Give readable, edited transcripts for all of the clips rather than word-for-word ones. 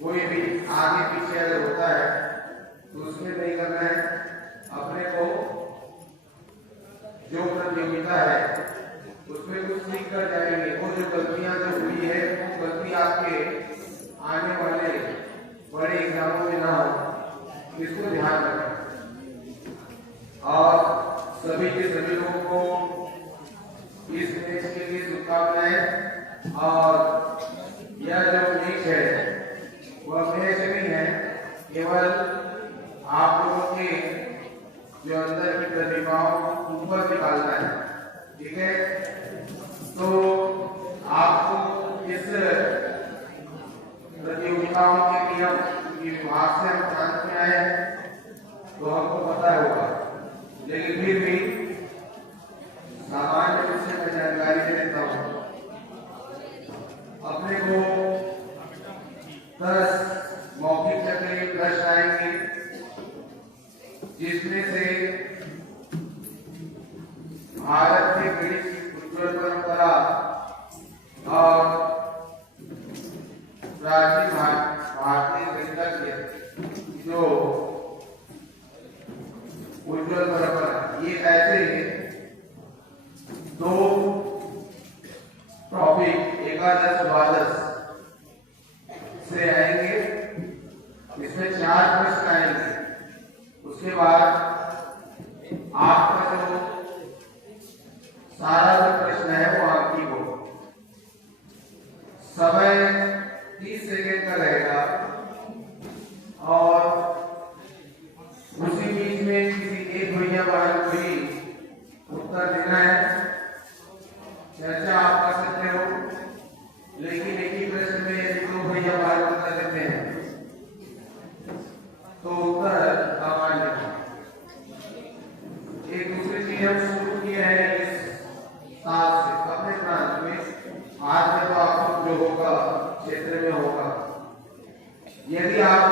कोई भी आगे पीछे अगर होता है तो उसमें नहीं करना है। अपने को जो प्रतियोगिता है उसमें कुछ सीख कर जाएंगे। वो जो गलतियां जो हुई है वो गलती आपके आने वाले बड़े एग्जामों में ना हो, इसको ध्यान रखें। और सभी के सभी लोगों को इस मैच के लिए शुभकामनाएं। और यह जो मैच है वह मैच नहीं है, केवल आप लोगों के जो अंदर की प्रतिभाओं को ऊपर निकालना है। ठीक है, तो आपको इस प्रतियोगिताओं के नियम विभाग से हम जान में आए तो हमको पता होगा, लेकिन फिर भी सामान्य रूप से मैं जानकारी दे देता हूँ। अपने को 10 मौखिक चक्रीय प्रश्न आएंगे, जिसमें से भारत के गणित की उज्ज्वल परंपरा और प्राचीन भारतीय गणितज्ञ जो उज्ज्वल परंपरा, ये ऐसे 2 टॉपिक एकादश द्वादश से आएंगे। इसमें 4 प्रश्न आएंगे। उसके बाद आपका जो सारा जो प्रश्न है वो आपकी हो। समय 30 सेकेंड का रहेगा और उसी बीच में किसी एक भैया वाले को ही उत्तर देना है। चर्चा आप कर सकते हो, लेकिन एक ही प्रश्न में यदि 2 भैया वाले उत्तर देते हैं तो उत्तर सामान्य है। एक दूसरी चीज हम शुरू किए हैं इस साल से अपने प्रांत में। आज में तो आप जो होगा क्षेत्र में होगा। यदि आप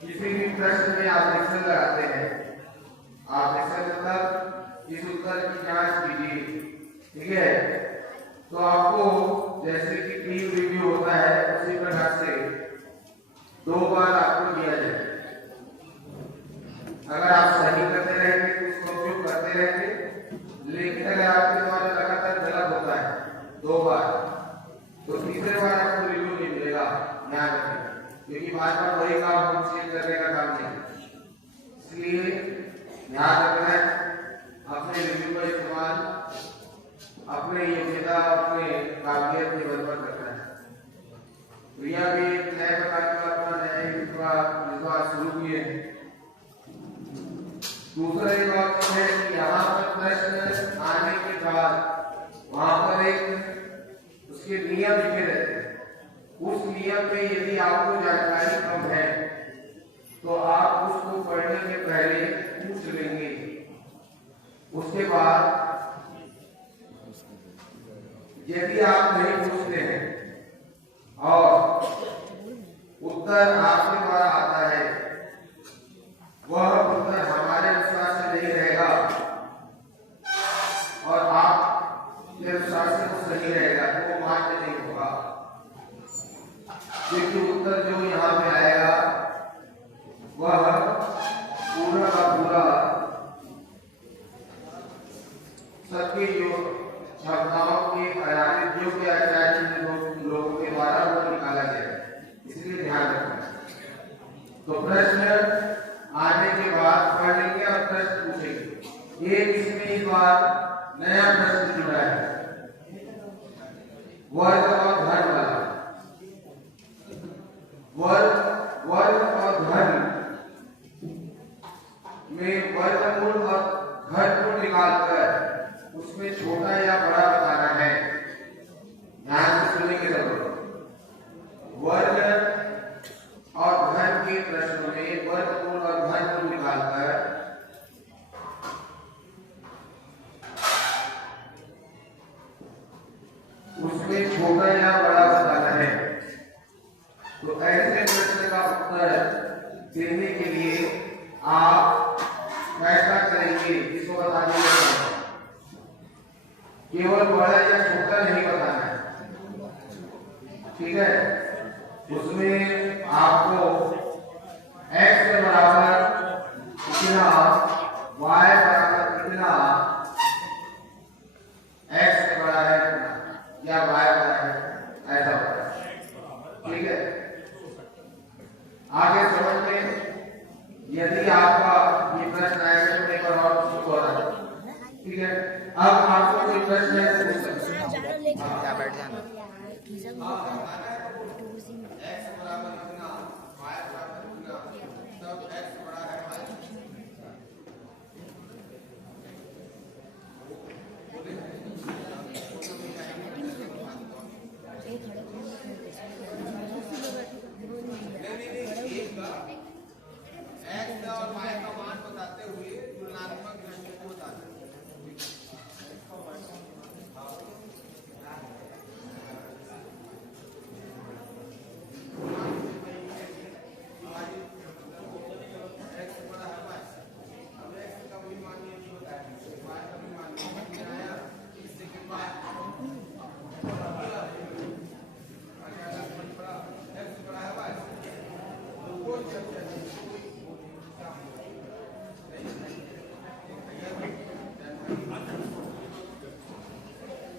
किसी भी प्रश्न में आप निशान लगाते हैं, आप निशान मतलब इस उत्तर की जांच कीजिए। ठीक है, तो आपको जैसे कि टीम रिव्यू होता है उसी प्रकार से 2 बार आपको दिया जाए। अगर आप सही करते रहेंगे तो उसका उपयोग करते रहेंगे, लेकिन अगर आपके द्वारा लगातार गलत होता है 2 बार तो तीसरे बार आपको रिव्यू नहीं मिलेगा। ध्यान रखें, क्योंकि बार-बार वही काम हम चेंज करने का काम नहीं। इसलिए ध्यान रखना है, अपने रिव्यू का इस्तेमाल अपने योग्यता अपने काबिलियत के बल पर करना है। तो यह भी एक नए प्रकार का अपना नया विश्वास शुरू किए। दूसरा एक बात है कि यहाँ पर प्रश्न आने के बाद वहां पर एक उसके नियम लिखे रहते हैं। उस नियम में यदि आपको जानकारी कम है तो आप उसको पढ़ने के पहले पूछ लेंगे। उसके बाद यदि आप नहीं पूछते हैं और उत्तर आपके द्वारा आता है, वह उत्तर हमारे अनुसार से नहीं रहेगा और आप के अनुसार से वो सही रहेगा, तो वो मान्य नहीं होगा। क्योंकि उत्तर जो यहाँ पे आएगा वह पूरा का पूरा सबके क्षमताओं के आधारित योग्य आचार्य लोगों के द्वारा वो निकाला जाएगा। इसलिए ध्यान रखना। तो प्रश्न आने के बाद पढ़ेंगे और प्रश्न पूछेंगे। एक इसमें इस बार नया प्रश्न जुड़ा है, वर्ग और घन वाला। वर्ग और घन में वर्गमूल और घनमूल निकालकर उसमें छोटा या बड़ा बताना है। ध्यान से सुनेंगे सब। वर्ग और घन के प्रश्नों में वर्गमूल और घनमूल निकालकर उसमें छोटा या बड़ा बताना है। तो ऐसे प्रश्न का उत्तर देने के लिए आप कैसा करेंगे इसको बता दीजिए। केवल बड़ा या छोटा नहीं बताना है, ठीक है। उसमें आपको x बराबर कितना, y बराबर कितना, x बड़ा है कितना या y बड़ा है ऐसा होता है। ठीक है, आगे समझ में, यदि आपका ये प्रश्न आएगा तो पेपर और शुरू हो रहा है। ठीक है, अब आपको कोई प्रश्न है तो पूछ सकते हैं। बैठ जाना। x बराबर कितना, y बराबर कितना, तब x बड़ा है y। x और y का मान बताते हुए तुलनात्मक दृष्टि को बताते हैं।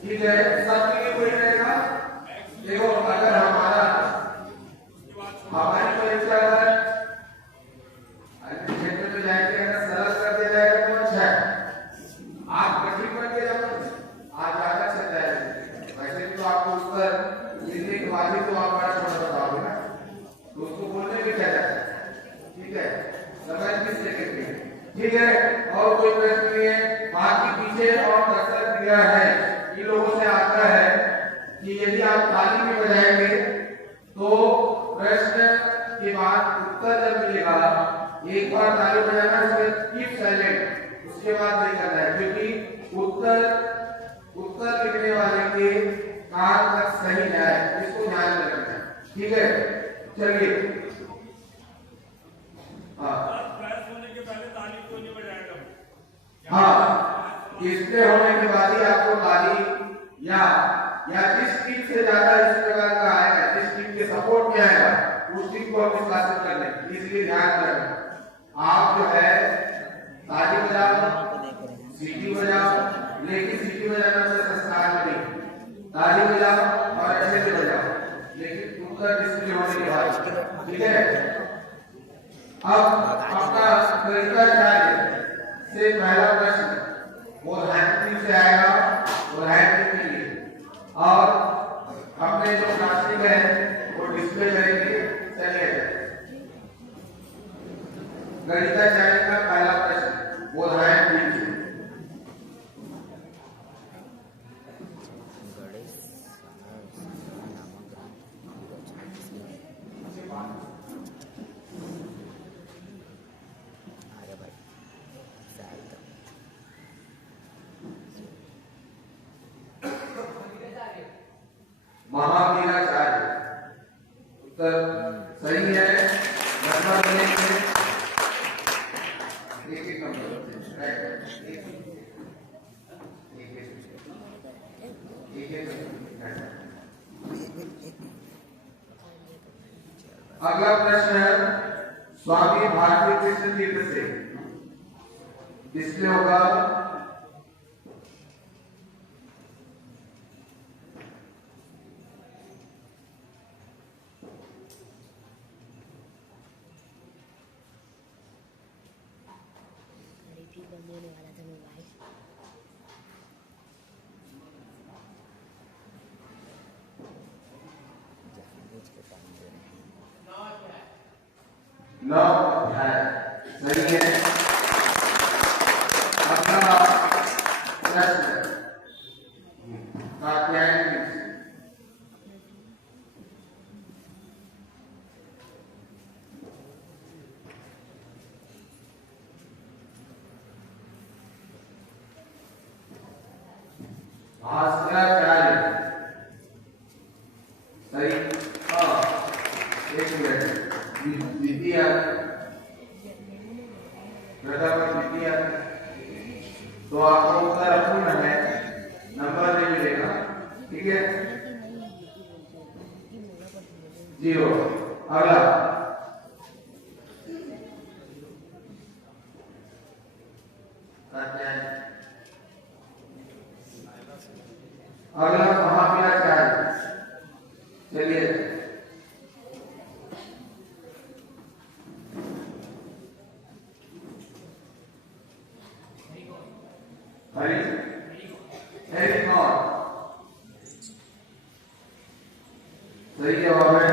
ठीक है, सबके लिए कोई रहेगा। देखो, अगर हमारी परीक्षा अन्य क्षेत्र में जाएंगे, अगर सरल कर दिया जाएगा तो अच्छा है। आप कठिन बन के जाओ, आज ज्यादा चल जाएगा। वैसे तो आपको उत्तर लिखने के बाद ही तो आप बड़ा छोटा बताओगे ना, तो उसको बोलने में क्या जाता है। ठीक है, समझ किस लेकर के। ठीक है, और कोई प्रश्न नहीं है। बाकी पीछे और कसरत क्रिया है, इन लोगों से आता है कि यदि आप ताली में बजाएंगे तो प्रश्न के बाद उत्तर जब मिलेगा, एक बार ताली बजाना, उसके कीप साइलेंट, उसके बाद नहीं करना है, क्योंकि उत्तर लिखने वाले के कान तक सही जाए, इसको ध्यान में रखना है। ठीक है, चलिए। होने के पहले ताली क्यों नहीं बजाएगा? हाँ, इसके होने के बाद ही आपको ताली या जिस टीम से ज्यादा इस प्रकार का आएगा, जिस टीम के सपोर्ट में आएगा, उस टीम को हम शासित कर लेंगे। इसलिए ध्यान रखना, आप जो है ताली बजाओ, सीटी बजाओ, लेकिन सीटी बजाना से संस्कार नहीं, ताली बजाओ और अच्छे से बजाओ, लेकिन उत्तर डिस्प्ले होने के बाद। ठीक है, अब आपका तरीका क्या है से पहला प्रश्न वो हैंड से आएगा, वो हैंड के लिए, और अपने जो प्लास्टिक है वो डिस्प्ले करेंगे। चलिए, गणिता चैनल का पहला प्रश्न वो हैंड लीजिए। महावीराचार्य, उत्तर सही है। नंबर एक नंबर अगला प्रश्न है स्वामी भारती कृष्ण तीर्थ से, डिस्प्ले होगा। होने वाला था मोबाइल। नौ अध्याय सही है। अगला प्रश्न कात्यायन भास्कराचार्य सही। एक मिनट, द्वितीय प्रथम द्वितीय तो आपका उत्तर अपूर्ण है, नंबर नहीं मिलेगा। ठीक है, जीरो। अगला अगला महावीराचार्य, चलिए हरी हेरी कौन, सही जवाब है।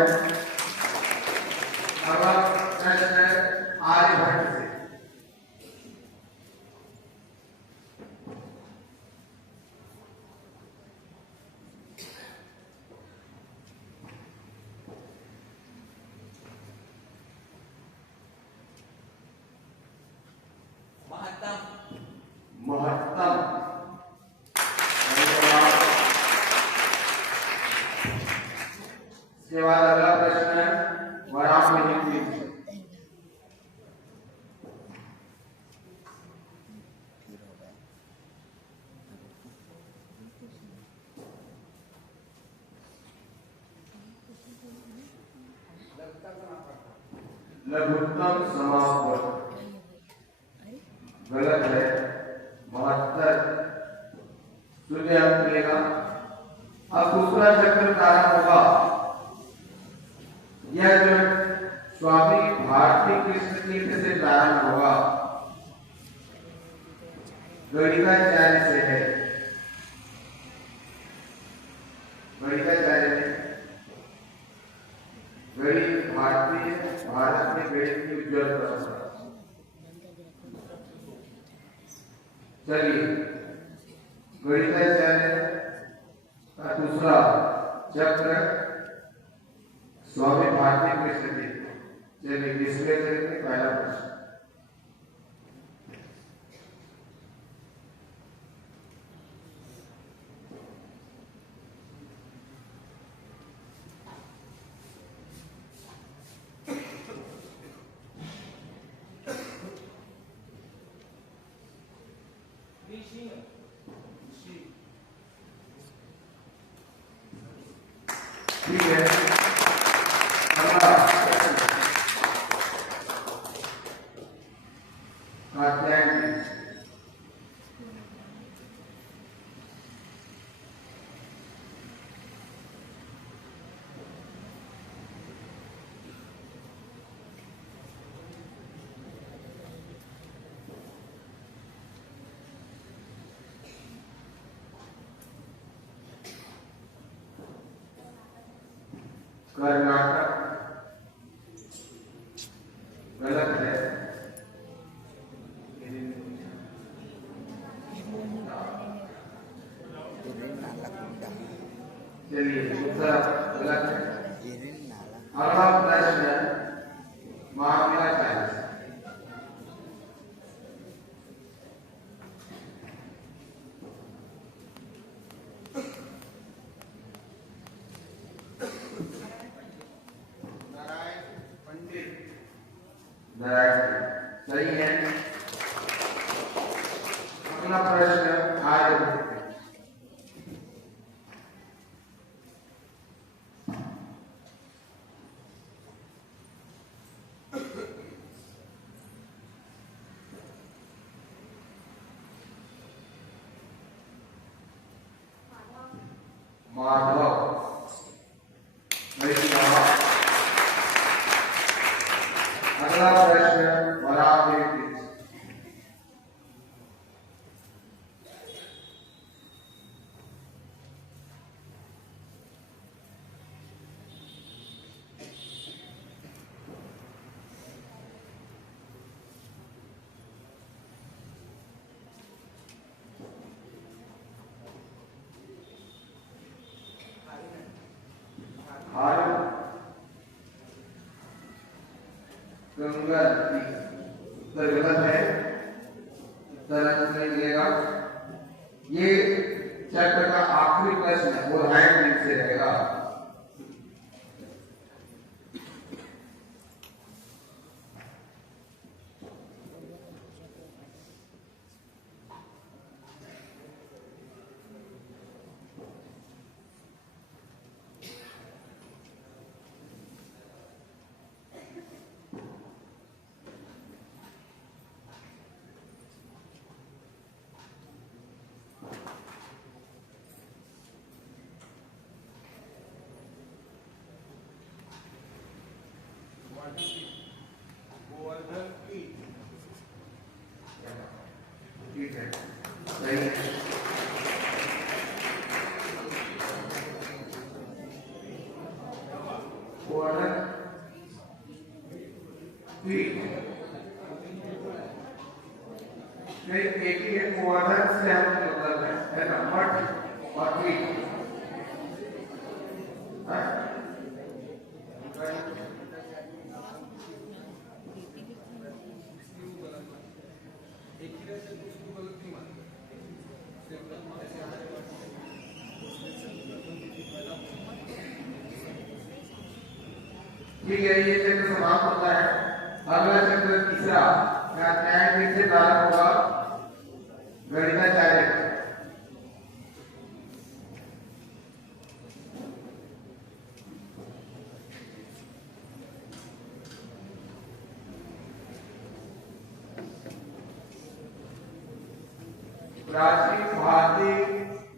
अगला प्रश्न है आर्यभट्ट से। महत्तम, इसके बाद अगला प्रश्न है वराहमिहिर से। लघुत्तम समापन गलत है। 72 शून्य अंक मिलेगा। अब दूसरा चक्र प्रारंभ होगा। यह जो स्वामी भारती कृष्ण तीर्थ से प्रारंभ होगा, गणिकाचार्य से है। गणिकाचार्य ने गणित भारतीय भारत में गणित की उज्ज्वल परंपरा। चलिए गणिताचार्य का दूसरा चक्र स्वामी भारती कृष्ण तीर्थ। चलिए डिस्प्ले करेंगे पहला प्रश्न। ठीक है, अगला कात्यायन। कर्नाटक गलत है। चलिए दूसरा गलत है। अगला प्रश्न महावीराचार्य से। नारायण सही है। अगला प्रश्न आर्यभट्ट। माधव अगला प्रश्न वराहमिहिर। गंगा नदी उत्तर गलत है। उत्तर अंक नहीं मिलेगा। ये चैप्टर का आखिरी प्रश्न है, वो हैंड लिंक से रहेगा। गोवर्धन की, ठीक है, सही है। गोवर्धन की नहीं, एक ही है, गोवर्धन से हम मतलब है ना, मठ और पीठ, ठीक है। ये चक्र समाप्त होता है। अगला चक्र तीसरा न्याय से प्रारंभ होगा, गणिताचार्य। प्राचीन भारतीय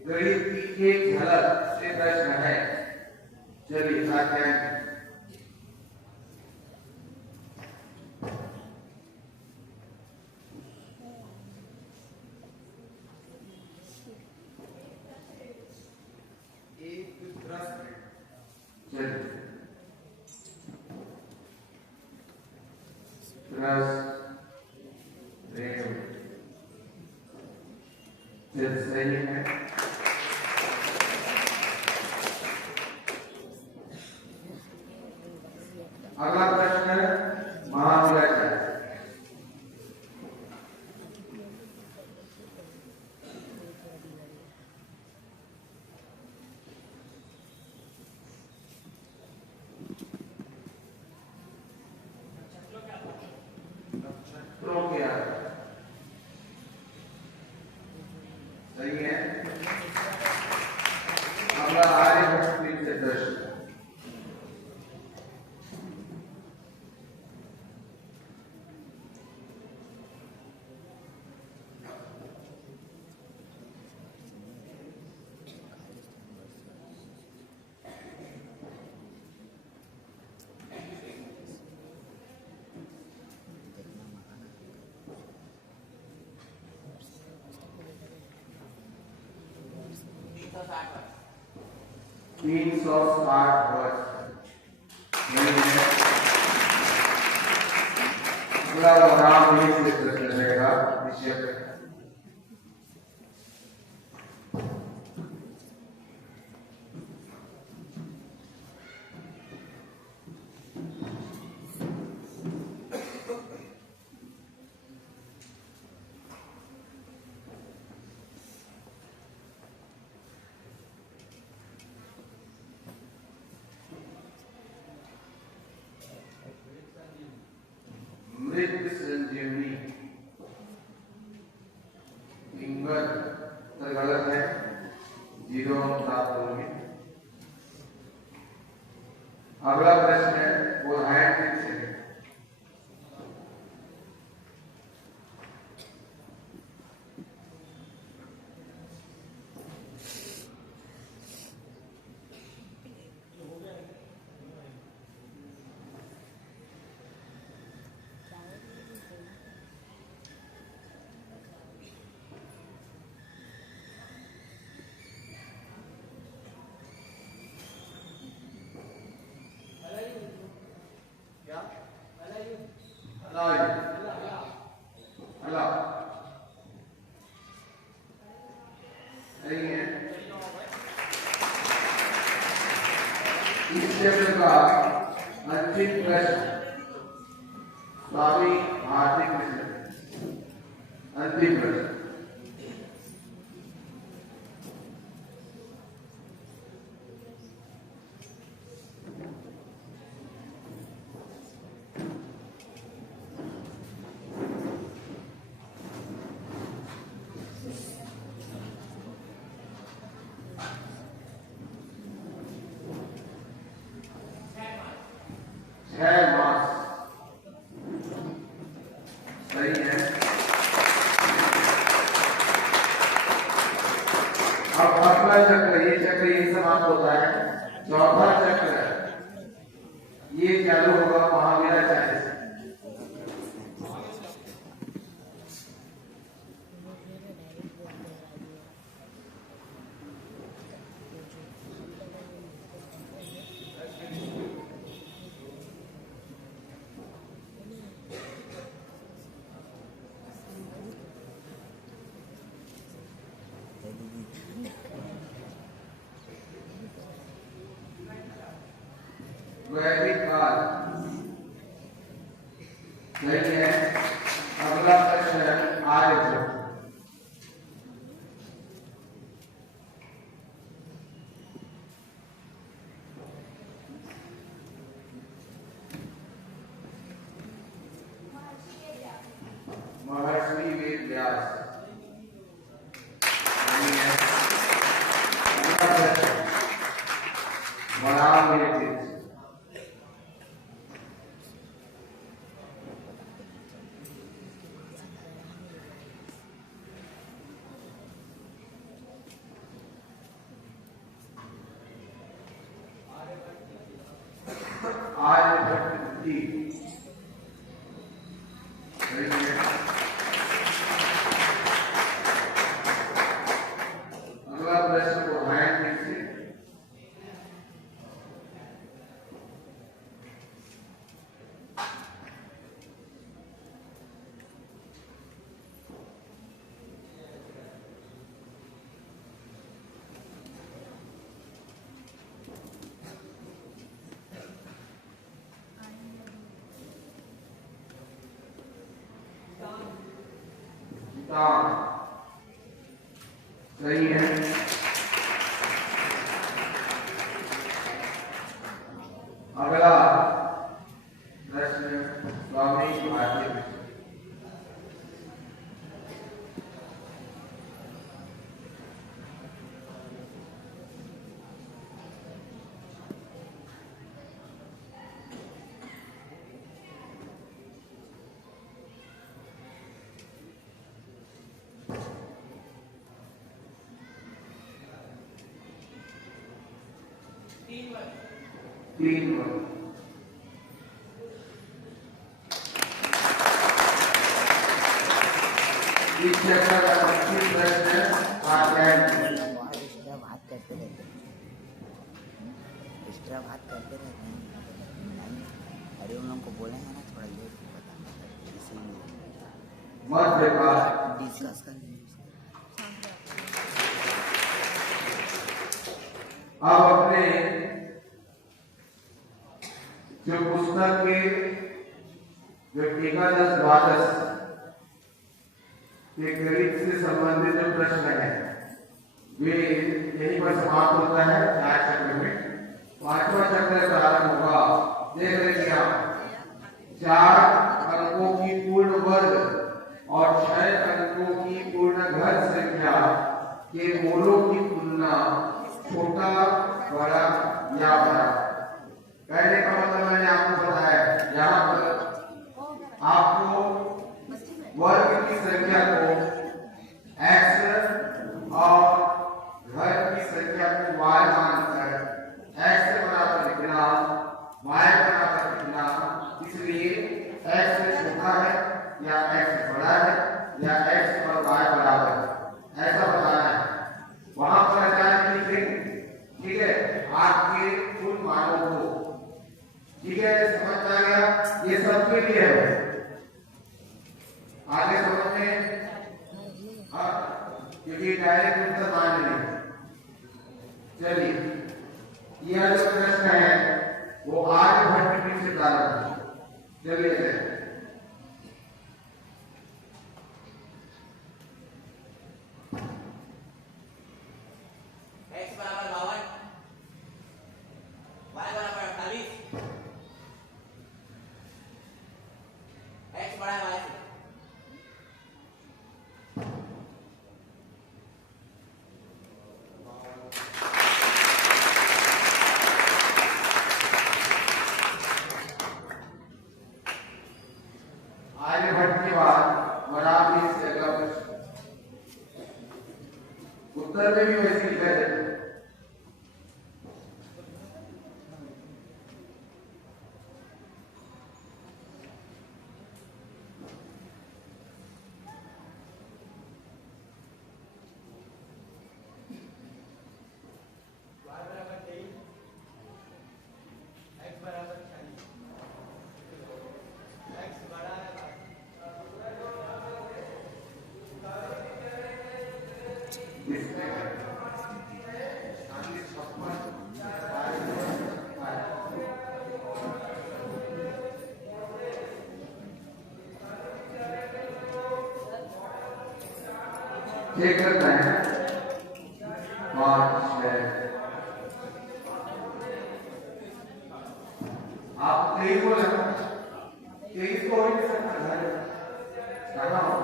गणित की एक झलक से प्रश्न है। चलिए अध्याय सही है। अगला प्रश्न महाविद्यालय। सही है। अगला आर्यभट्ट से प्रश्न। तीन सौ 60 वर्ष। अगला राम से प्रश्न रहेगा विषय पे। मृत संजीवनी गलत है, 0 प्राप्त होंगे। अगला प्रश्न है वो हैंड से। इस चक्र का अंतिम प्रश्न स्वामी भारती कृष्ण। अंतिम प्रश्न चक्र, ये चक्र ये समाप्त होता है। चौथा चक्र ये चालू होगा महावीर वैदिक काल। सही है। अगला प्रश्न है आर्यभट्ट। महर्षि वेद व्यास। सही है। अगला प्रश्न वराह तीर्थ। आर्यभट्ट जी। सही है। अगला प्रश्न को ध्यान दीजिए। सही है। अगला प्रश्न स्वामी भारती। तीन वर्ग। इस चैप्टर का 25 प्रश्न स्वाध्याय। एक्स्ट्रा बात करते रहते हैं। अरे उन लोगों को बोलेंगे ना थोड़ा ये बताना इसीलिए मध्यकाल। डिस्कस कर। अब अपने जो पुस्तक के जो एकादश द्वादश के गणित से संबंधित जो प्रश्न है वे यहीं पर समाप्त होता है 4 चक्र में। 5वां चक्र प्रारंभ होगा। देख रहे आप 4 अंकों की पूर्ण वर्ग और 6 अंकों की पूर्ण घन संख्या के मूलों की तुलना छोटा बड़ा या बड़ा। कहने का मतलब मैंने आपको बताया यहाँ पर आपको वर्ग की संख्या को x और घन की संख्या को y मानकर x बराबर लिखना, y बराबर लिखना। इसलिए x छोटा है या x बड़ा है या x और y बराबर है, ऐसा बताना है। वहां पर अचानक लिखेंगे, ठीक है, आपके कुल मानों को। ठीक है, समझ में आ गया? ये सबके लिए है। आगे समझ में क्योंकि डायरेक्ट उत्तर मान नहीं। चलिए, यह जो प्रश्न है वो आर्यभट्ट की से डाला। चलिए चेक करना है 5 6 आप 23 बोला 23 को हो ही नहीं सकता घर कहाँ हो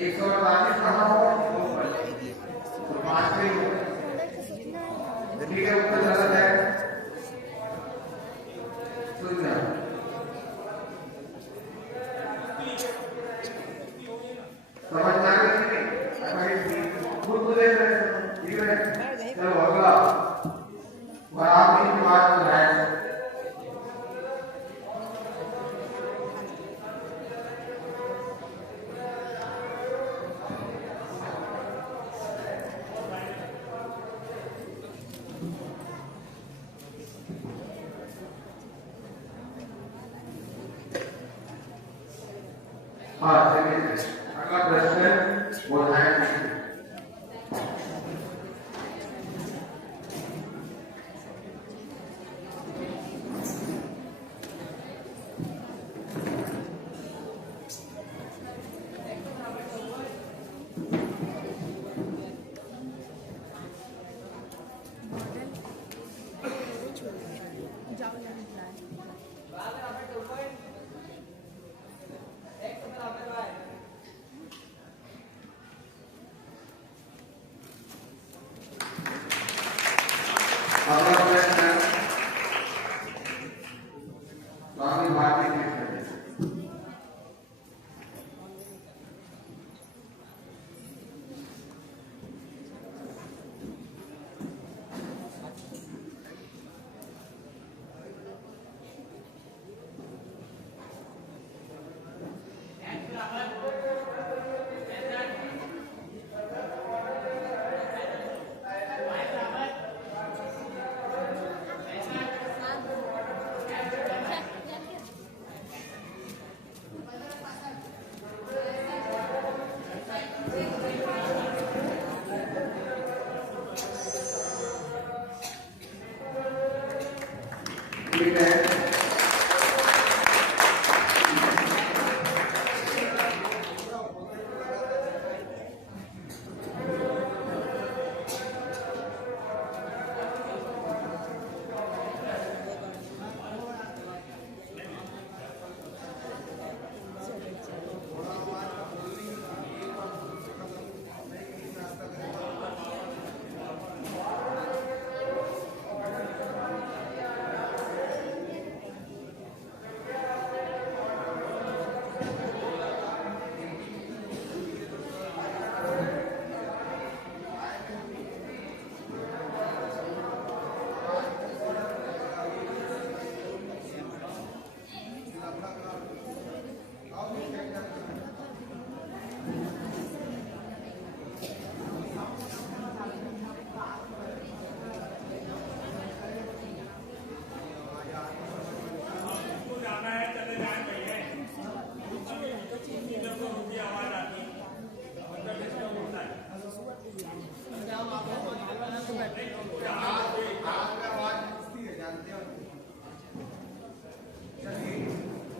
148 कहाँ होगा तो 5 पे ही होगा ठीक है ऊपर गलत है सुनना समझ में आ गई भाई खुद को देख रहे हैं ठीक है चलो अगला बराबरी की बात है हाँ चलिए अगला प्रश्न वो है अगला प्रश्न स्वामी भारती कृष्ण ठीक है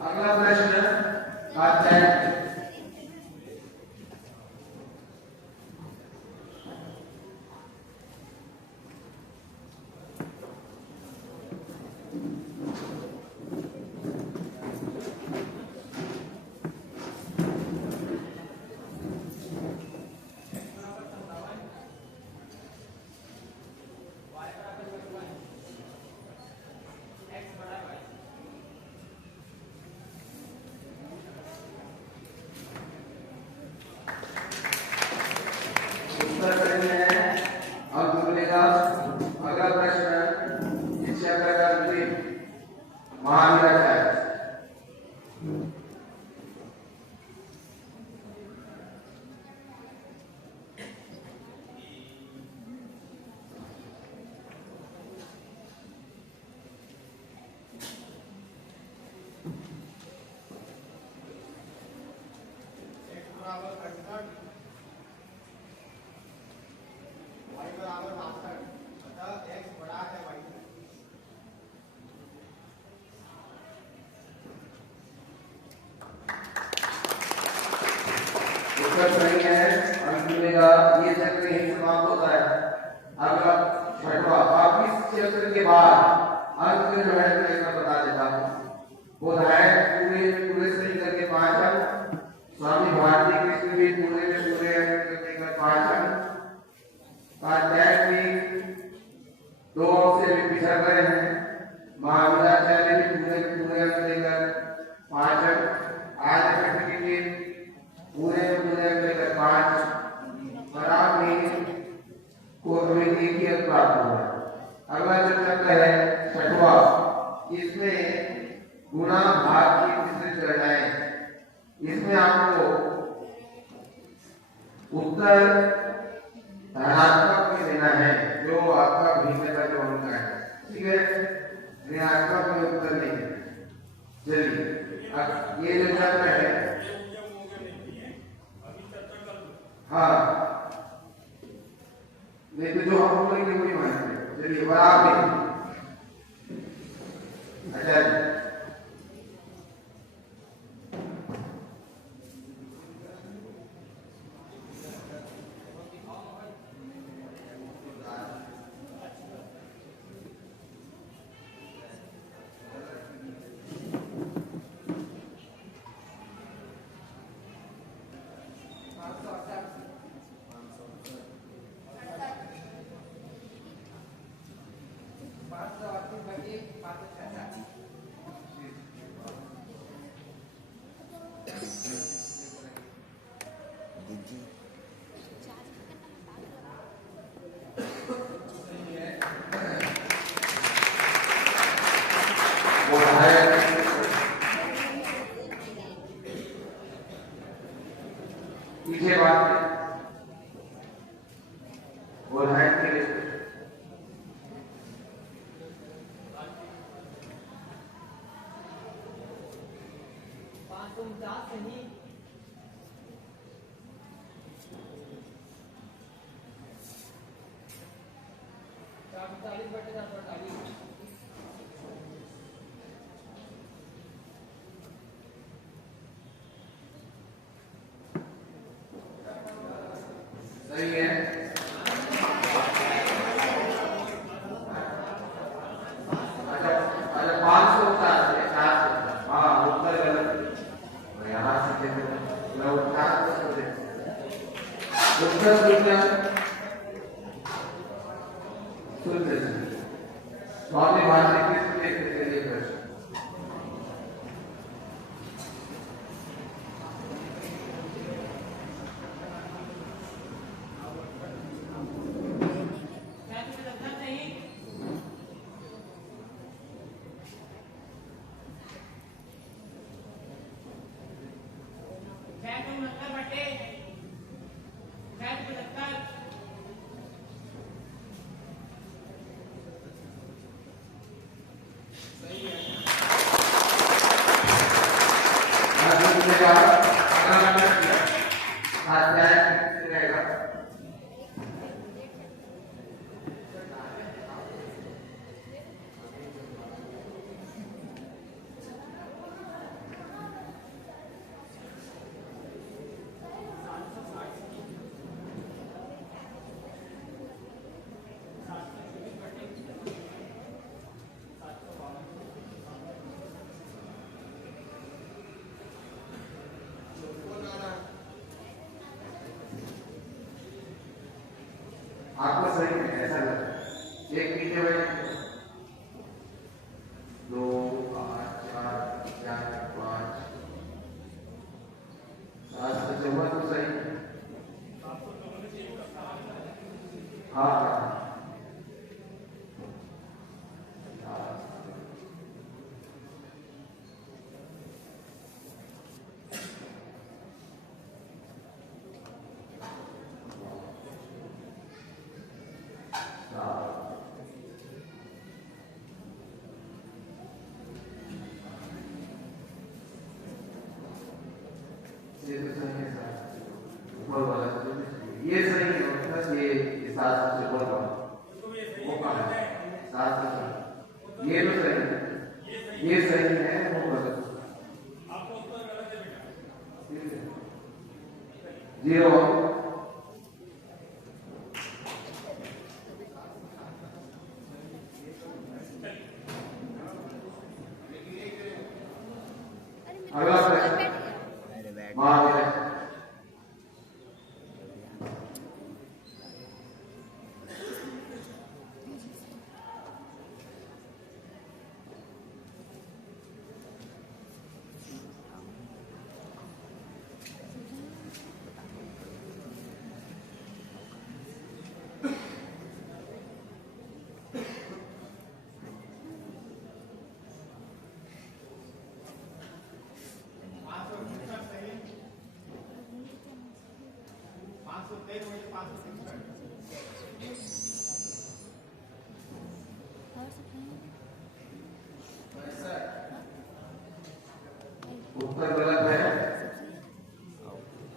अगला प्रश्न आता है प्रश्न के बाद अंत में जो है मैं इसका बता देता हूँ। बोधायन पूरे सही करके 5 अंक, स्वामी भारती कृष्ण भी पूरे में पूरे अंक करने का 5 अंक, कात्यायन भी 2 अंक से भी पिछड़ गए हैं, महावीराचार्य भी पूरे अंक लेकर 5 अंक, आज की पूरे अंक लेकर 5, और आप भी को हमें एक ही अंक प्राप्त हुआ। अगला जो चक्र है 6वां, इसमें गुणा भाग की मिश्रित गणनाएं, इसमें आपको उत्तर धनात्मक में देना है, जो आपका भिन्न का जो अंक है, ठीक है, ऋणात्मक में उत्तर नहीं है। चलिए अब ये जो चक्र है, हाँ नहीं तो जो हम बोलेंगे वही मानेंगे। चलिए बराबर, अच्छा दीजिए। पीछे बात बोधायन के लिए सही है। अच्छा अच्छा 550 है, 400, हाँ उत्तर गलत, यहाँ से मैं उठा उत्तर शून्य स्वामी भारती कृष्ण के लिए प्रश्न। आपको सही है ऐसा लगता है। एक पीछे वाले 2 5 4 4 5 7 से 14 तो सही है। हाँ ये तो सही है सर, ऊपर वाला ये सही है, मतलब ये 7 से ऊपर वाला वो कहाँ है 7 से, ये तो सही है, ये सही है, वो गलत है 0। अगला प्रश्न अरे बैठ महाविनय। उत्तर गलत है,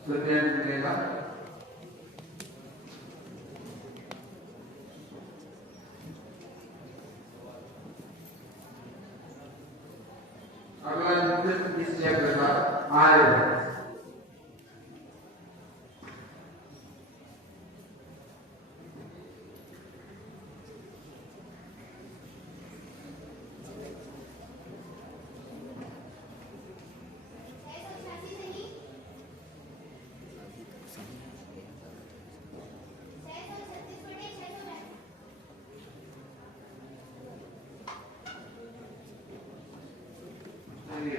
शून्य मिलेगा। अगला निम्न इस चैप्टर का आर्य है।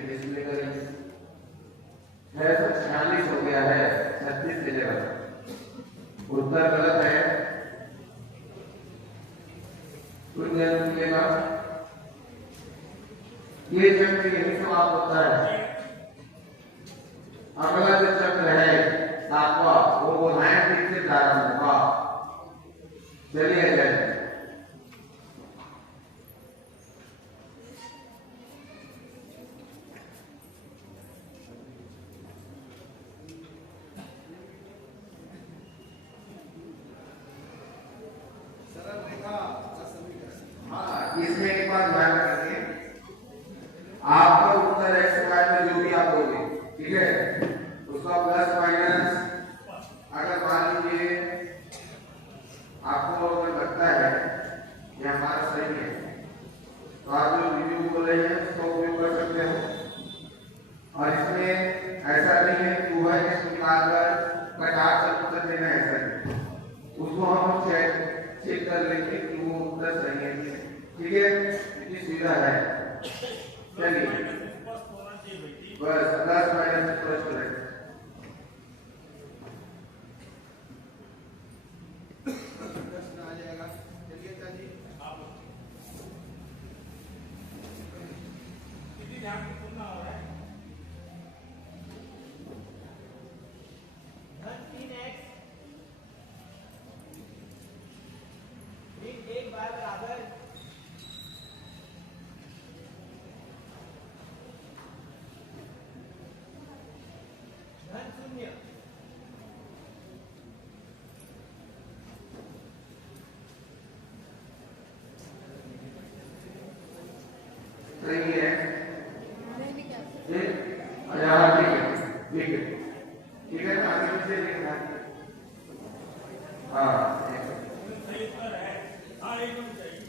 डिस्प्ले करेंगे। 646 हो गया है, 36 से लेगा। उत्तर गलत है, शून्य मिलेगा। ये चक्र यही समाप्त होता है। अगला जो चक्र है 7वां, वो बोधायन ठीक से प्रारंभ होगा। चलिए जाए। इसमें एक बात ध्यान रखिए, आपका उत्तर एक्स वाई में जो भी आप दोगे, ठीक है, उसका प्लस माइनस अगर मान लीजिए आपको अगर लगता है कि हमारा सही है तो आप जो रिव्यू बोल रहे हैं उसका उपयोग कर सकते हो। और इसमें ऐसा नहीं है कि वह निकालकर कटार से उत्तर देना, ऐसा नहीं, उसको हम चेक कर लेंगे कि वो उत्तर सही है, ठीक है, इतनी सुविधा है। चलिए बस प्लस माइनस स्पष्ट है। प्रश्न आ जाएगा। चलिए चलिए कितनी ध्यान से सुनना हो रहा है। एक बार बराबर धन शून्य। सही है, अच्छा ठीक है, ठीक है, ठीक है ना, आगे पीछे लिखना। हाँ सही उत्तर है। हाँ एक मिनट चाहिए।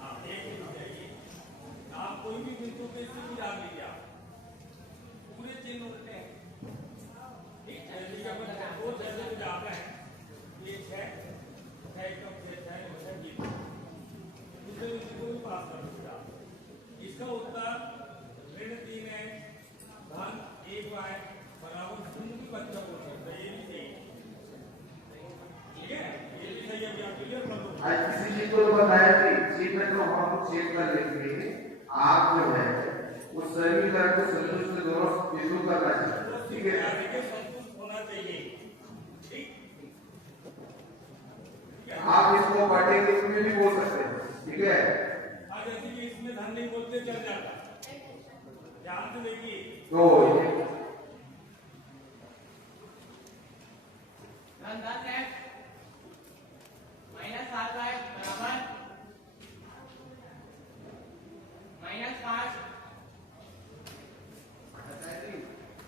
हाँ एक मिनट चाहिए। आप कोई भी बिंदु पे से भी डाल लीजिए, आप पूरे चिन्ह उल्टे हैं। ठीक है, जैसे कि अपन दो जैसे भी डाल रहे हैं, ये 6 कम 6 जीत दूसरे बिंदु को भी पास कर सकते हैं आप। इसका उत्तर ऋण 3 है, धन 1 y बराबर 0 की बच्चा बोल सकता है। ये भी सही है, ठीक है, ये भी सही है। अभी आप क्लियर कर दो। आज किसी चीज को बताया कि चीज में तो हम चेक कर लेंगे, आप जो है वो सभी तरह को संतुष्ट दोनों बिंदु करना चाहिए, ठीक है, संतुष्ट होना चाहिए। ठीक, आप इसको बटे के रूप में भी बोल सकते हैं, ठीक है। आज जैसे कि इसमें धन नहीं बोलते चल जाता, ध्यान से देखिए। तो धन 10 है माइनस 7 y बराबर -5।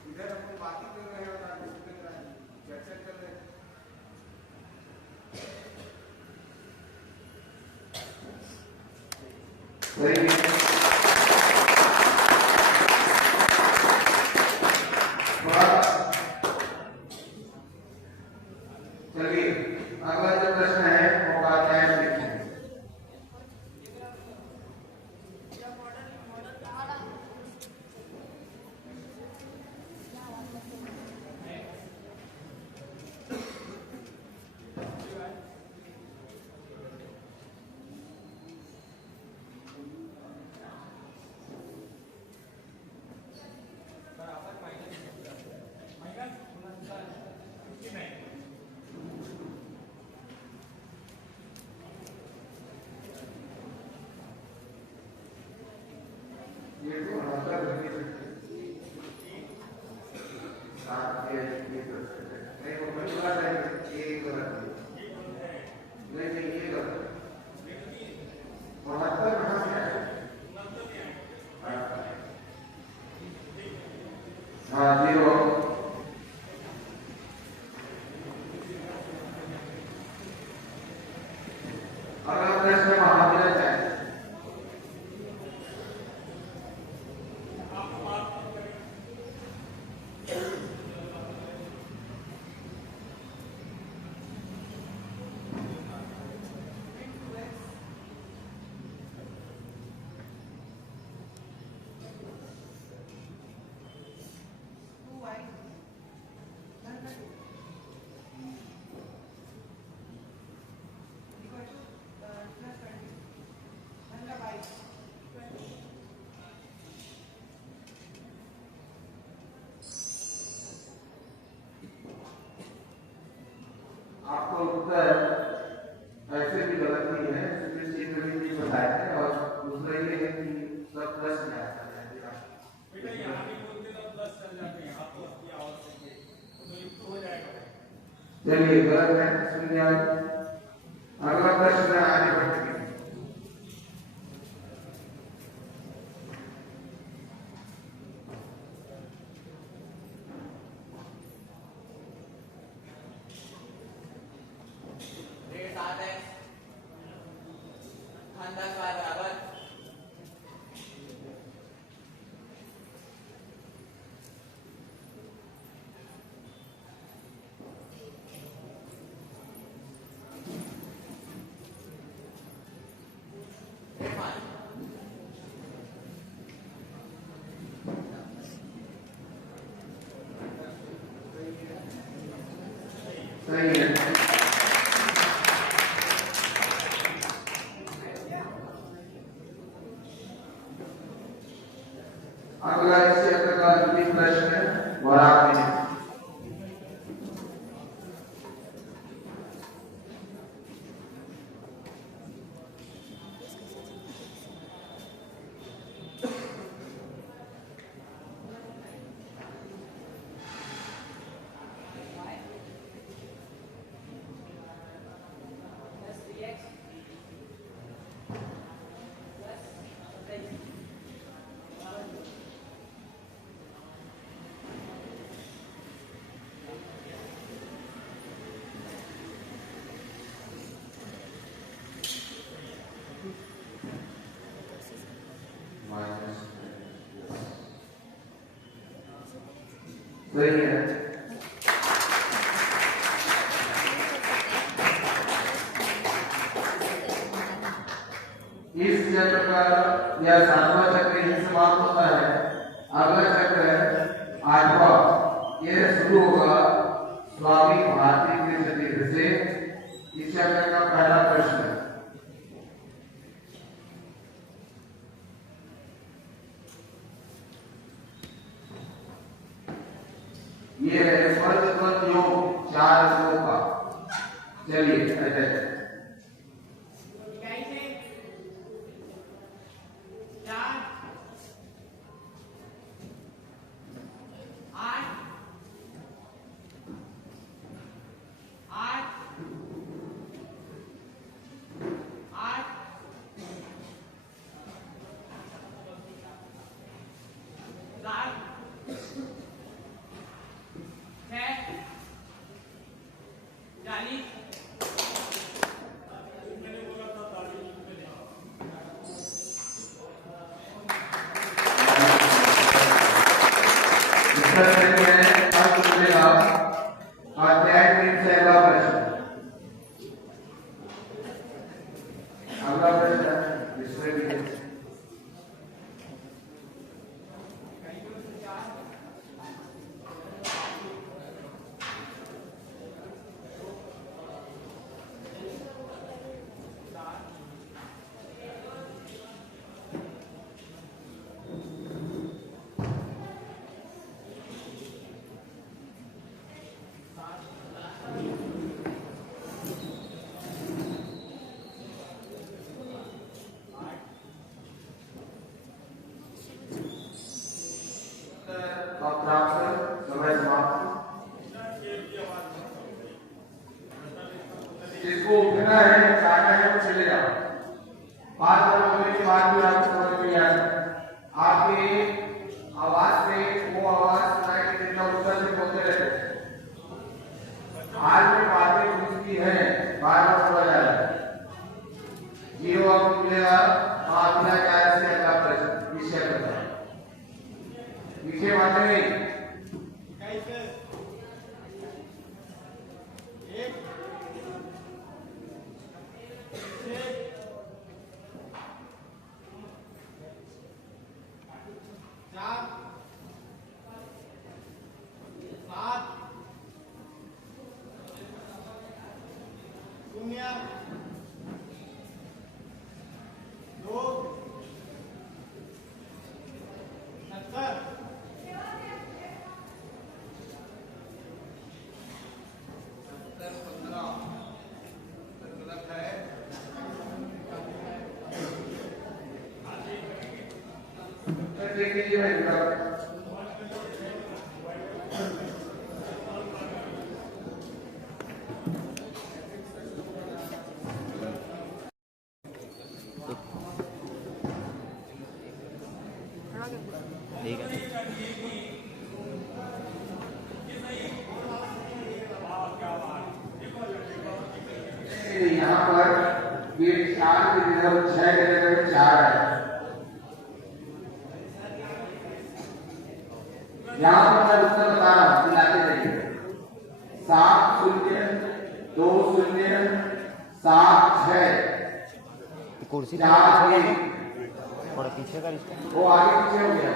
इधर हम बात कर रहे हैं, चर्चा कर रहे हैं। सही है। आपको उत्तर ऐसे भी गलत नहीं है, सुनिश्चित भी बताए थे। और दूसरा ये है कि सब प्लस में आता है। बेटा यहाँ भी बोलते तो प्लस चल जाते हैं, यहाँ तो अति आवश्यक है, तो युक्त हो जाएगा। चलिए गलत है, सुनिए आप। अगला प्रश्न आगे बढ़ते हैं। रेड 7x धन 10 y बराबर रेड 5 सही है। अगला इस चैप्टर का अंतिम प्रश्न है और आपने सही है। इस चक्र का यह 7वां चक्र यहीं समाप्त होता है। अगला चक्र है 8वां। यह शुरू होगा स्वामी भारती कृष्ण तीर्थ से। इस चक्र का पहला प्रश्न है। ये है स्वर्ग द्वंद योग 4 अंकों का। चलिए ऐसे इकाई से 4 8 8 8 7 40 मैंने बोला था तारीख में जाओ। उत्तर सही है। अब मिलेगा अध्याय 3 से अगला प्रश्न। अगला प्रश्न इसमें भी है। प्राप्त समय समाप्त। जिसको उठना है जाना है वो चले जाओ। बात करने के बाद भी आपको समझ में आया आपके आवाज से वो आवाज सुनाई के जितना उत्तर से बोलते रहते। आज में बातें घुसती है बार बार बोला जा रहा है। जीरो आपको मिलेगा 5,000 से अगला प्रश्न विषय बताओ। विषय बातें नहीं इकाई से 1 से 4 7 0 2 70 देख लीजिए मैं जरा। ठीक है। यहाँ पर ये 4 की जगह 6 की जगह 4 है। यहाँ पर मैं उत्तर बता रहा हूँ, मिलाते रहिए। 7 0 2 0 7 6 कुर्सी 4 1। थोड़ा पीछे का रिश्ता। वो आगे पीछे हो गया।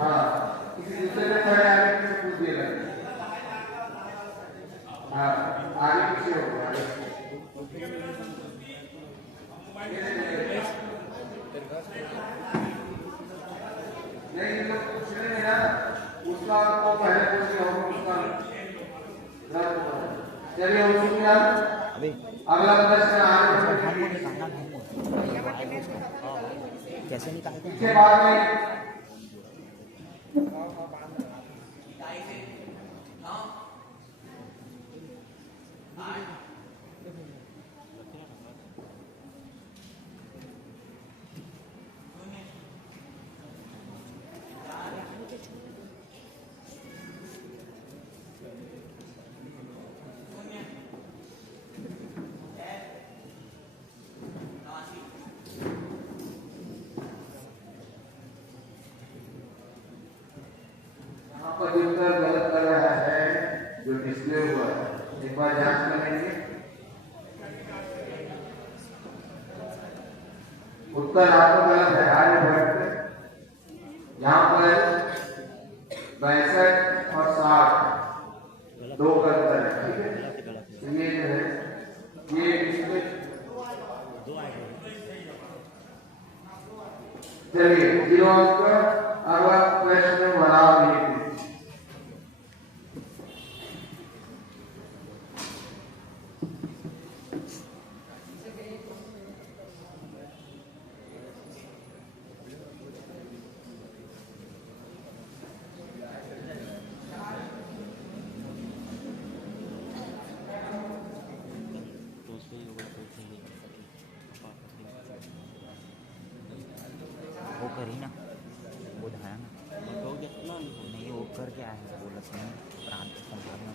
हाँ, किसी दूसरे ने खड़े आगे पीछे पूछ दिया। हाँ, आगे पीछे हो गया। नहीं तो कुछ नहीं है ना, उसका तो पहले पूछ लिया होगा उसका। चलिए हो चुका। अभी अगला प्रश्न आगे हमको निकालना कैसे निकालते इसके हैं? बाद में पर उत्तर गलत कर रहा है जो डिस्प्ले हुआ है। एक बार जांच कर लेंगे। उत्तर आपका गलत है। आर्यभट्ट यहाँ पर 62 और 60 दो का उत्तर है। ठीक है, ये जो है ये डिस्प्ले। चलिए 0 अंक। अगला प्रश्न बढ़ाओ। वो करी ना, वो धाया ना, नहीं वो करके आया है, बोला नहीं प्रांत संभाल में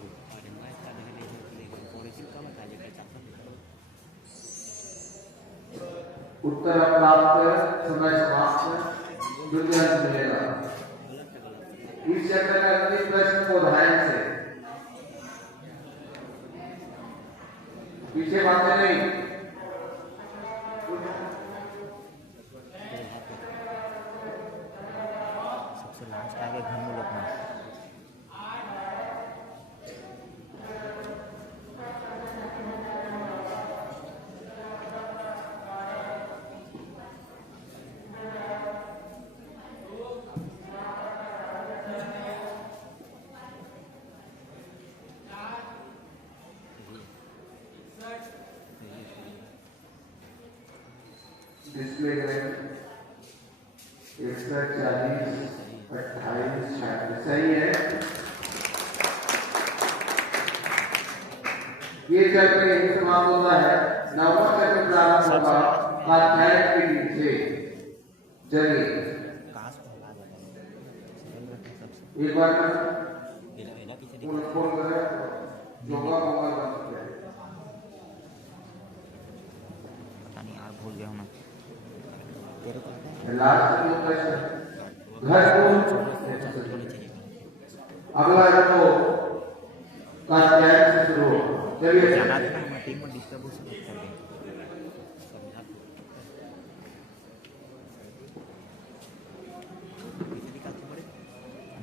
उत्तर प्राप्त। समय समाप्त। द्वितीय अंक मिलेगा। इस चैप्टर का अंतिम प्रश्न को ध्यान से पीछे बातें नहीं। सबसे लास्ट आगे घर में लोग में डिस्प्ले करें। 61 40 28 36 सही है। ये चैप्टर यही समाप्त होता है। नौवां चैप्टर प्रारंभ होगा स्वाध्याय के नीचे। चलिए एक बार फोन करें। योगा मोबाइल बंद करें। पता नहीं यार, भूल गया हूँ मैं। तेरे को पता है? लास्ट जो प्रश्न घर को अगला जो का अध्याय से शुरू हो। चलिए जाना था ना, मैं टीम में डिस्टर्ब हो सकता है।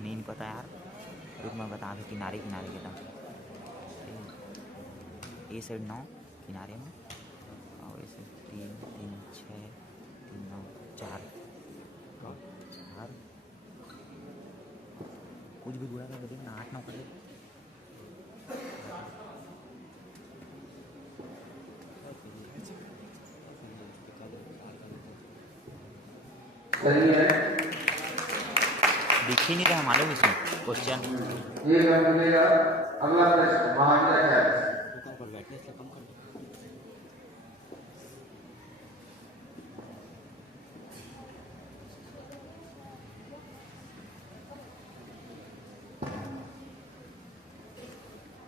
नहीं पता यार, रुक मैं बता दूँ। किनारे किनारे के दाम ए साइड 9 किनारे में, और ऐसे 3 3 6 3 9 4 4 कुछ भी बुरा कर देना 8 9 कर। चलिए दिख ही नहीं रहा मालूम इसमें क्वेश्चन। ये रंग मिलेगा। अगला प्रश्न महावीरा टाइप्स।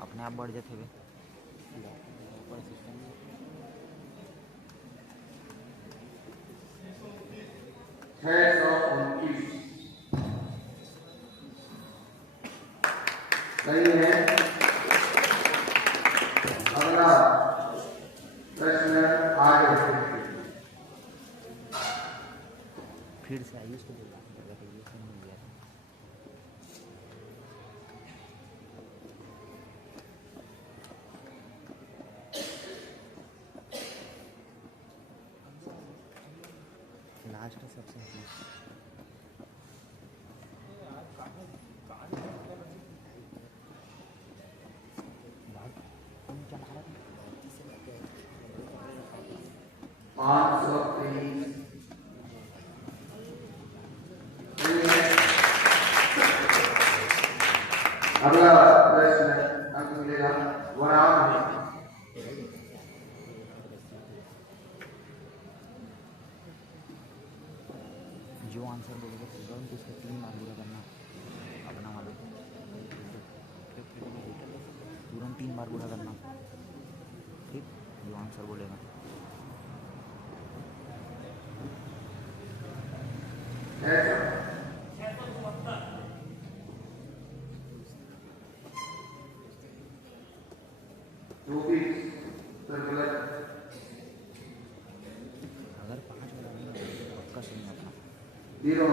अपने आप बढ़ जाते हुए 629 सही है। अगला प्रश्न आगे। फिर से आयुष को बोला ये सुन नहीं गया। लास्ट सबसे पाँच सौ तेईस। अगला प्रश्न अंक मिलेगा वराम। जो आंसर बोलेगा तुरंत उसका 3 बार पूरा करना अपना वाला। तुरंत 3 बार पूरा करना, ठीक? जो आंसर बोलेगा अगर 5 बराबर तो पक्का सही अपना। जीरो।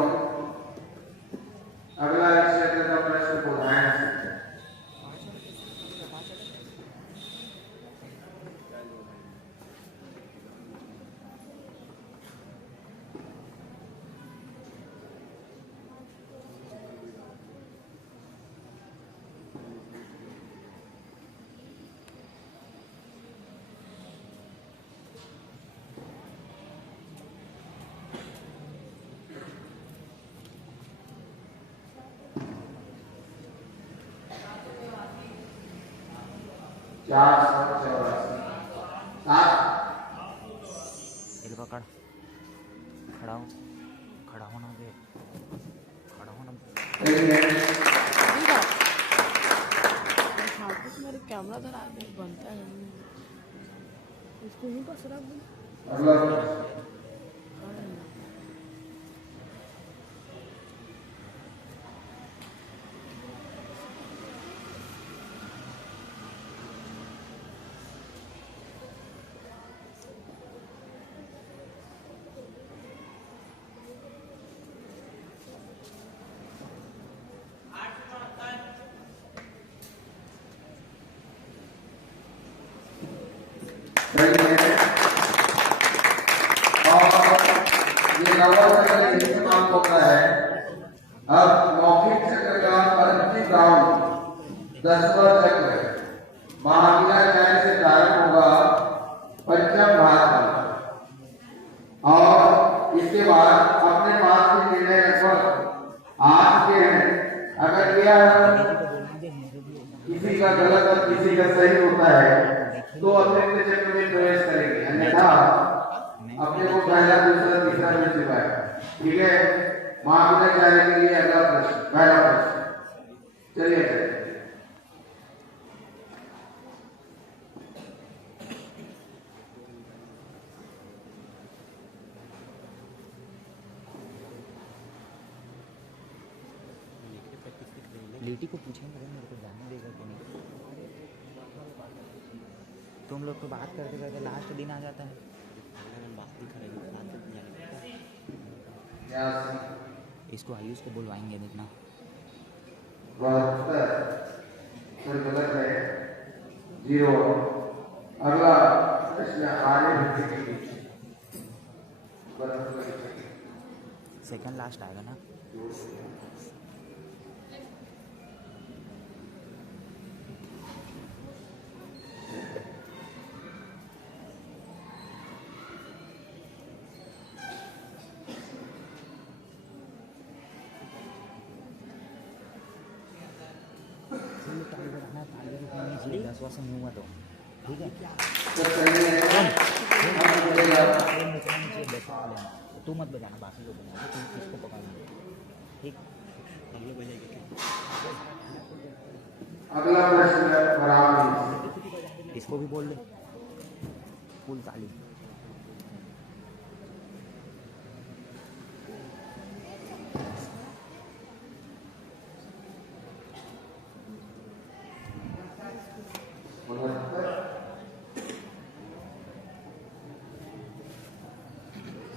अगला इस क्षेत्र का प्रश्न को ध्यान से। चार सौ चौरासी। इल पकड़, खड़ा हो, खड़ा होना बे, खड़ा होना। मेरे कैमरा धरा दे बनता है इसको ही पास रख दे। अगला ये नवा चक्र इस्तेमाल होता है। अब मौखिक चक्र का अंतिम राउंड 10वां चक्र महावीरा चाय से प्रारंभ होगा पंचम भाग में, और इसके बाद अपने पास के निर्णय लगभग 8 के हैं। अगर यह किसी का गलत और किसी का सही होता है तो अतिरिक्त चक्र में प्रवेश करेंगे, अन्यथा अपने को पहला दूसरा तीसरा मिल चुका है। ठीक है, महाविद्यालय जाने के लिए अगला प्रश्न, पहला प्रश्न चलिए। लेटी को पूछेंगे मेरे को जाने देगा कि नहीं। तुम लोग तो बात करते करते लास्ट दिन आ जाता है। इसको आयुष को बुलवाएंगे देखना। गलत है, जीरो। अगला प्रश्न सेकंड लास्ट आएगा ना। आश्वासन नहीं हुआ तो ठीक है। सब सही है हम बोलेगा नीचे बैठा लेना, तू मत बजाना, बाकी को बजाना, तू इसको पकड़ना ठीक। हम लोग बजाएंगे अगला प्रश्न है बराबर, इसको भी बोल दे फुल ताली।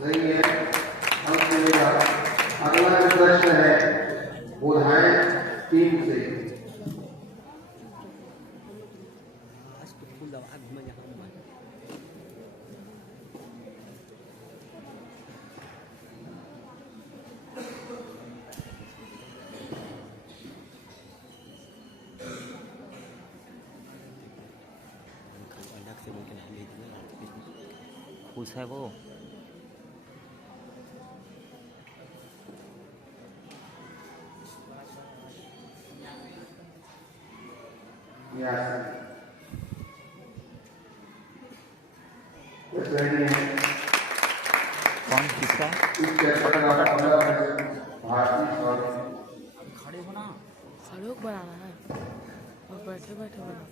सही है हम बोलेगा। अगला जो प्रश्न है वो है 3 से। खुश है वो। कौन किसका? खड़े होना, खड़े होकर बनाना है और बैठे बैठे बनाना।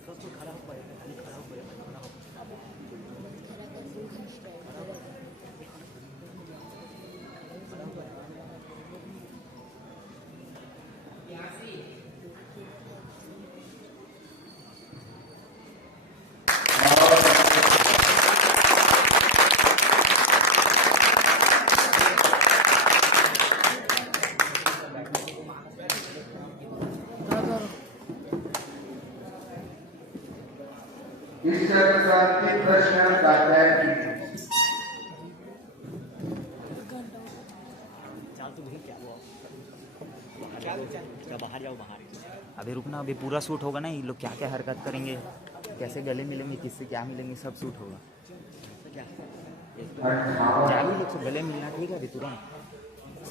इस तरह के प्रश्न दाता की बाहर जाओ बाहर। अभी रुकना, अभी पूरा शूट होगा ना, ये लोग क्या क्या हरकत करेंगे, कैसे गले मिलेंगे, किससे क्या मिलेंगे, सब शूट होगा। जाओ लोग से गले मिलना ठीक है, अभी तुरंत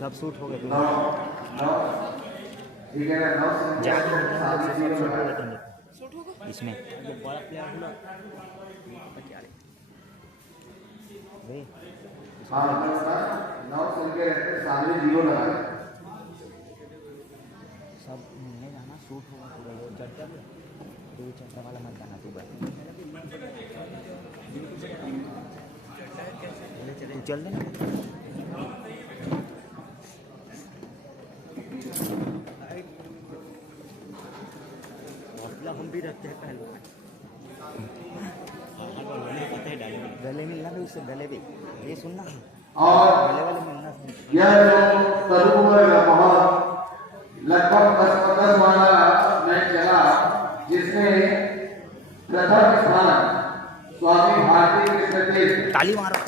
सब शूट हो गए। जाके मिलना लोग से सब शूट हो गए इसमें। सब मिलने जाना, शूट होगा पूरा, वो चढ़ता है तो चढ़ता वाला मत जाना, तू तू चल देना। हौसला हम भी रखते हैं पहले, गले मिलना भी उससे, गले भी ये सुनना और गले वाले मिलना। यह जो बहुत लगभग 10 वाला मैच चला, जिसमें प्रथम स्थान स्वामी भारती कृष्ण देव। ताली मारो।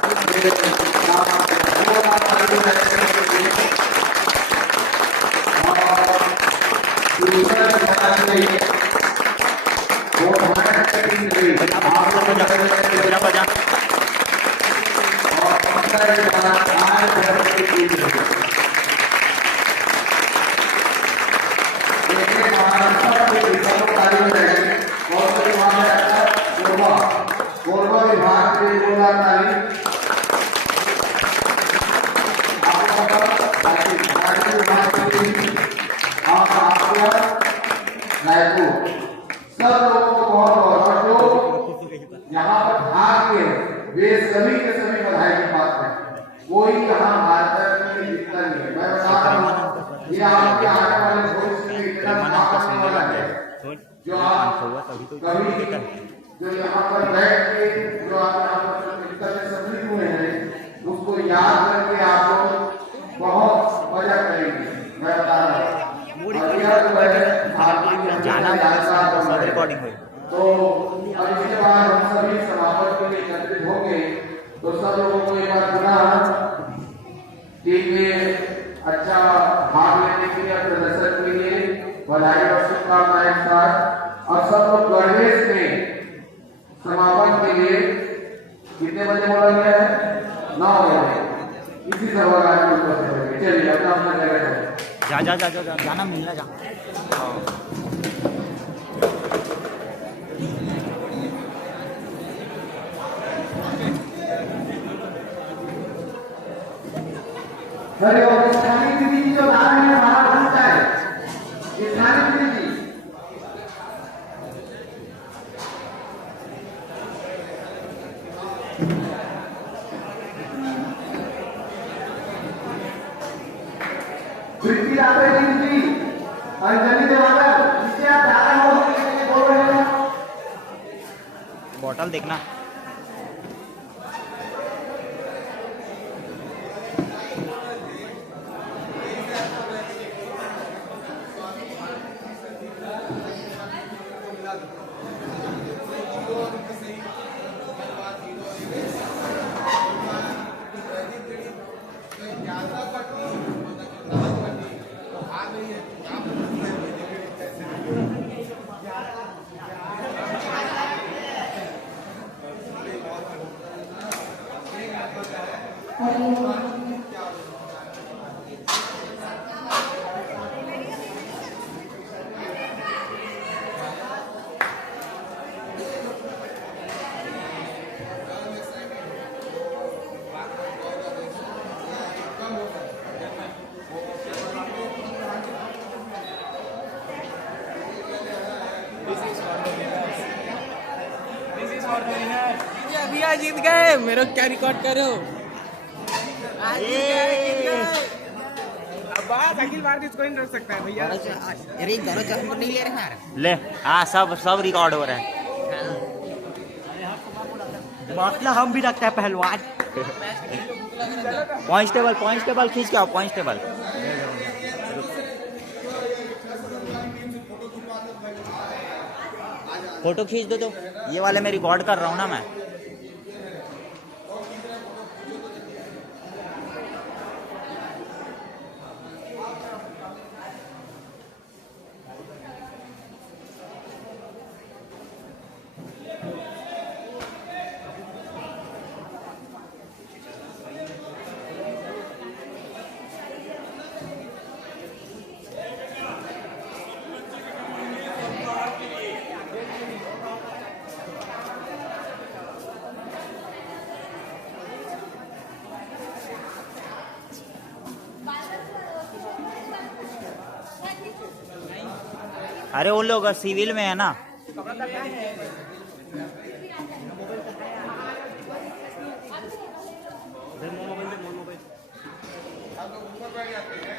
बजा कोरबा विभाग के 2 लाख तारीख रायपुर। सब लोगों को बहुत बहुत जो यहाँ पर भाग के वे सभी के सभी बधाई के पात्र हैं। कोई यहाँ भारत में जीतता नहीं है। मैं बता रहा हूँ, ये आपके आने वाले भविष्य में इतना आने वाला है जो आप कभी जो यहाँ पर बैठ के जो आप यहाँ पर सफल हुए हैं उसको याद करके आप लोग बहुत मजा करेंगे। मैं बता रहा हूँ रिकॉर्डिंग हुई तो अब इसके बाद हम सभी समापन के लिए एकत्रित होंगे। तो सब लोगों को एक बार पुनः टीम में अच्छा भाग लेने के लिए, प्रदर्शन के लिए बधाई और शुभकामनाएं साथ। और सब लोग गणवेश में समापन के लिए कितने बजे बोला गया है? 9 बजे इसी सभागार में उपस्थित होंगे। चलिए अपना अपना जगह जाना मिलना जा। अरे वो स्थानीय दीदी की जो धारा है हमारा घूमता है स्थानीय दीदी जी प्रीति रावत दीदी जी अंजलि देवाकर नीचे आप धारा हो बोल रहे हैं बॉटल देखना। अभी आज जीत गए मेरे को क्या रिकॉर्ड करो अब बात अखिल भारतीय इसको नहीं रोक सकता है भैया। अरे दोनों चश्मे नहीं ले रहे हैं ले। हाँ सब रिकॉर्ड हो रहा है। मतलब हम भी रखते हैं पहलवान। पॉइंट टेबल खींच के आओ पॉइंट टेबल। फोटो खींच दो तो ये वाले में रिकॉर्ड कर रहा हूँ ना मैं। अरे वो लोग सिविल में है ना। ऊपर बैठ जाते हैं